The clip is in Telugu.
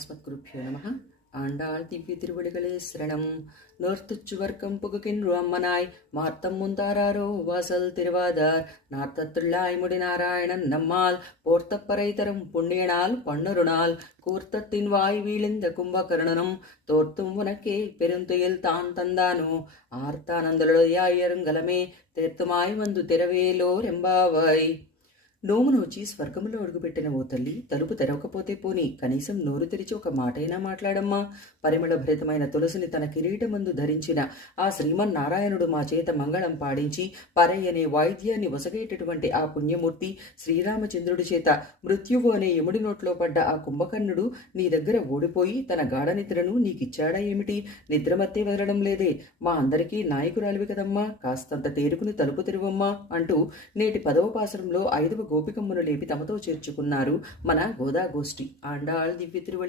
அஸ்மத்குருப்யோ நமः. ஆண்டாள் திவ்ய திருவடிகளே சரணம். நோர்த்துச்சுவர்க்கம் புகுகின்ற அம்மனாய் மார்த்தம் முந்தாரோ வாசல் திருவாதார் நார்த்தத்துள்ளாய் முடி நாராயணன் நம்மால் போர்த்தப்பறை தரும் புண்ணியனால் பன்னொருநாள் கூர்த்தத்தின் வாய் வீழிந்த கும்பகர்ணனும் தோர்த்தும் உனக்கே பெருந்துயில் தான் தந்தானோ ఆర్తానందలుడయాయరుంగలమే తీర్థమాయి వందు తెరవేలోరెంబావాయ్. నోము నోచి స్వర్గంలో అడుగుపెట్టిన ఓ తల్లి తలుపు తెరవకపోతే పోని కనీసం నోరు తెరిచి ఒక మాటైనా మాట్లాడమ్మా. పరిమళ భరితమైన తులసిని తన కిరీటమందు ధరించిన ఆ శ్రీమన్నారాయణుడు మా చేత మంగళం పాడించి పరై అనే వాయిద్యాన్ని వసగేటటువంటి ఆ పుణ్యమూర్తి శ్రీరామచంద్రుడి చేత మృత్యువు అనే యముడి నోట్లో పడ్డ ఆ కుంభకర్ణుడు నీ దగ్గర ఓడిపోయి తన గాఢ నిద్రను నీకిచ్చాడా ఏమిటి? నిద్రమత్తే వదలడం లేదే. మా అందరికీ నాయకురాలివి కదమ్మా, కాస్తంత తేరుకుని తలుపు తెరువమ్మా అంటూ నేటి 10వ పాసురంలో 5వ గోపికమ్మను లేపి తమతో చేర్చుకున్నారు మన గోదా గోష్ఠి. ఆండాళ్ దివ్య తిరువడి.